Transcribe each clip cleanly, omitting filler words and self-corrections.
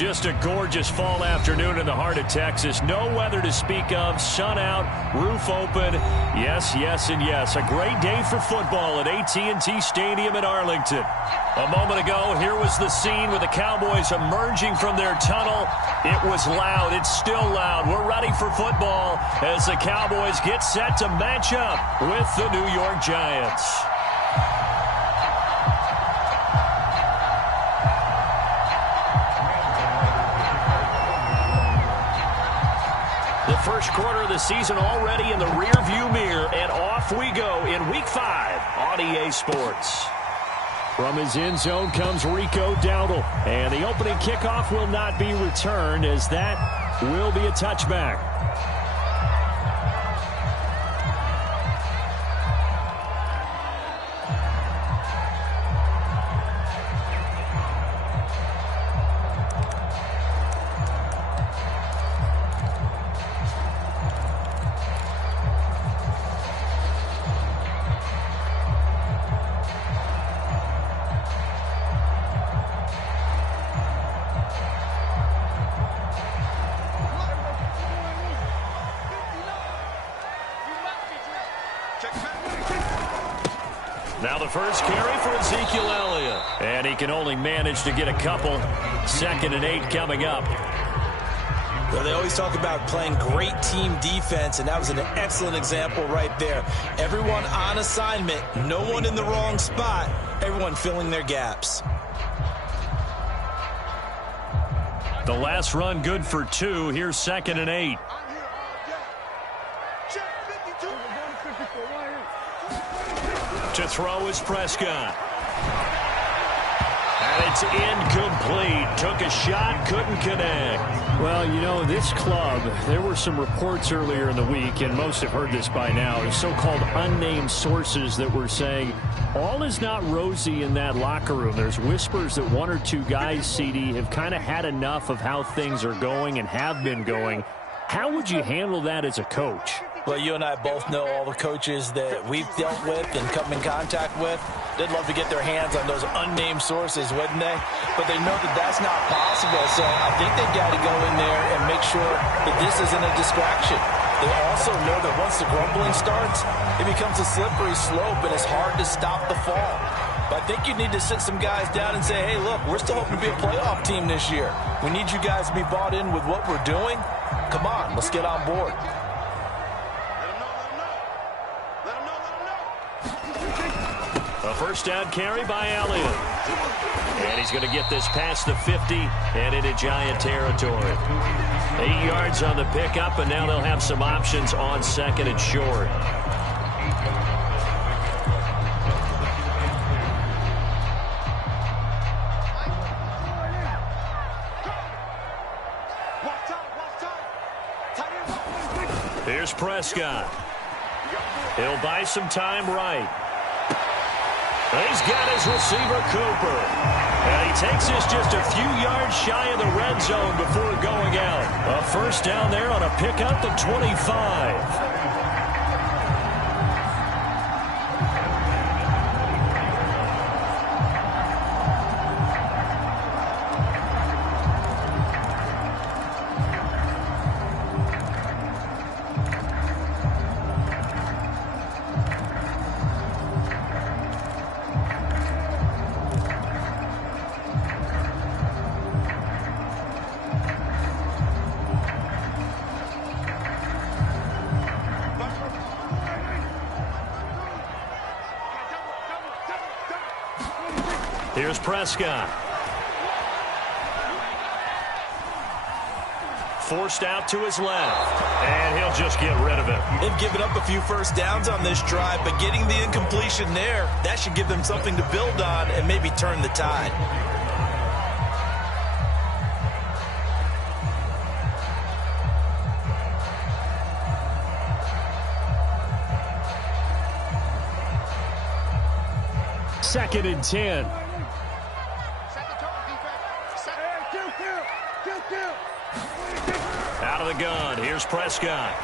Just a gorgeous fall afternoon in the heart of Texas. No weather to speak of. Sun out, roof open. Yes, yes, and yes. A great day for football at AT&T Stadium in Arlington. A moment ago, here was the scene with the Cowboys emerging from their tunnel. It was loud. It's still loud. We're ready for football as the Cowboys get set to match up with the New York Giants. The first quarter of the season already in the rearview mirror, and off we go in Week 5 on EA Sports. From his end zone comes Rico Dowdle, and the opening kickoff will not be returned as that will be a touchback. Now the first carry for Ezekiel Elliott. And he can only manage to get a couple. 2nd and 8 coming up. Well, they always talk about playing great team defense, and that was an excellent example right there. Everyone on assignment, no one in the wrong spot, everyone filling their gaps. The last run good for 2. Here's 2nd and 8. To throw is Prescott. And it's incomplete. Took a shot, couldn't connect. Well, you know, this club, there were some reports earlier in the week, and most have heard this by now, so-called unnamed sources that were saying all is not rosy in that locker room. There's whispers that 1 or 2 guys, CD, have kind of had enough of how things are going and have been going. How would you handle that as a coach? Well, you and I both know all the coaches that we've dealt with and come in contact with. They'd love to get their hands on those unnamed sources, wouldn't they? But they know that that's not possible, so I think they've got to go in there and make sure that this isn't a distraction. They also know that once the grumbling starts, it becomes a slippery slope, and it's hard to stop the fall. But I think you need to sit some guys down and say, hey, look, we're still hoping to be a playoff team this year. We need you guys to be bought in with what we're doing. Come on, let's get on board. A first down carry by Elliott. And he's going to get this past the 50 and into Giant territory. 8 yards on the pickup, and now they'll have some options on 2nd and short. Here's Prescott. He'll buy some time right. He's got his receiver, Cooper. And he takes this just a few yards shy of the red zone before going out. A first down there on a pickup of 25. Here's Prescott. Forced out to his left. And he'll just get rid of it. They've given up a few first downs on this drive, but getting the incompletion there, that should give them something to build on and maybe turn the tide. Second and 10. Out of the gun. Here's Prescott.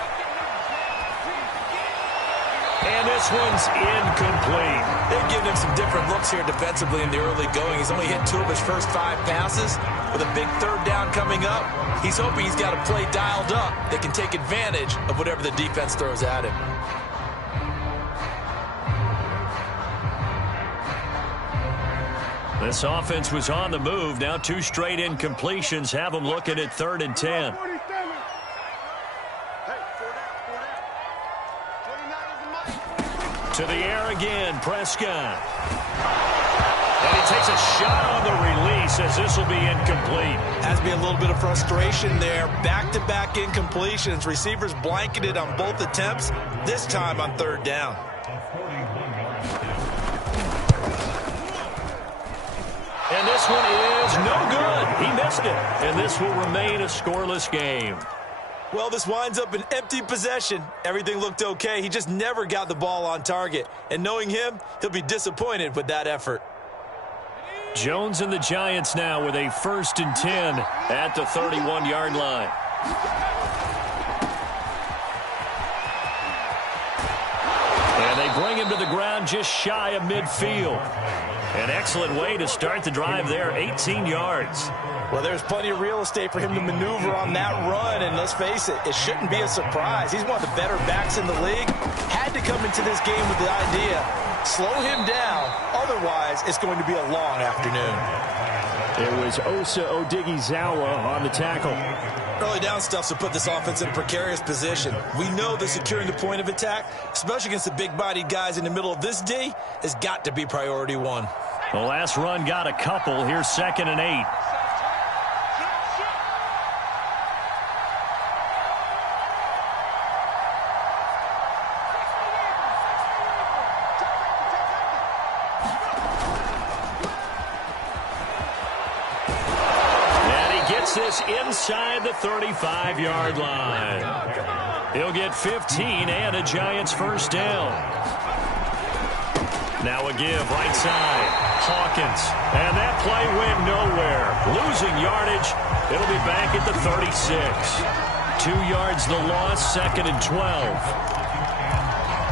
And this one's incomplete. They've given him some different looks here defensively in the early going. He's only hit 2 of his first 5 passes. With a big third down coming up, he's hoping he's got a play dialed up that can take advantage of whatever the defense throws at him. This offense was on the move. Now 2 straight incompletions have them looking at 3rd and 10. To the air again, Prescott. And he takes a shot on the release as this will be incomplete. Has to be a little bit of frustration there. Back-to-back incompletions. Receivers blanketed on both attempts, this time on 3rd down. And this one is no good. He missed it. And this will remain a scoreless game. Well, this winds up an empty possession. Everything looked okay. He just never got the ball on target. And knowing him, he'll be disappointed with that effort. Jones and the Giants now with a 1st and 10 at the 31-yard line. And they bring him to the ground just shy of midfield. An excellent way to start the drive there, 18 yards. Well, there's plenty of real estate for him to maneuver on that run, and let's face it, it shouldn't be a surprise. He's one of the better backs in the league. Had to come into this game with the idea, slow him down, otherwise it's going to be a long afternoon. It was Osa Odighizuwa on the tackle. Early down stuff to put this offense in a precarious position. We know that securing the point of attack, especially against the big-bodied guys in the middle of this D, has got to be priority 1. The last run got a couple. Here's 2nd and 8. This inside the 35-yard line. He'll get 15 and a Giants 1st down. Now a give right side. Hawkins. And that play went nowhere. Losing yardage. It'll be back at the 36. 2 yards the loss, 2nd and 12.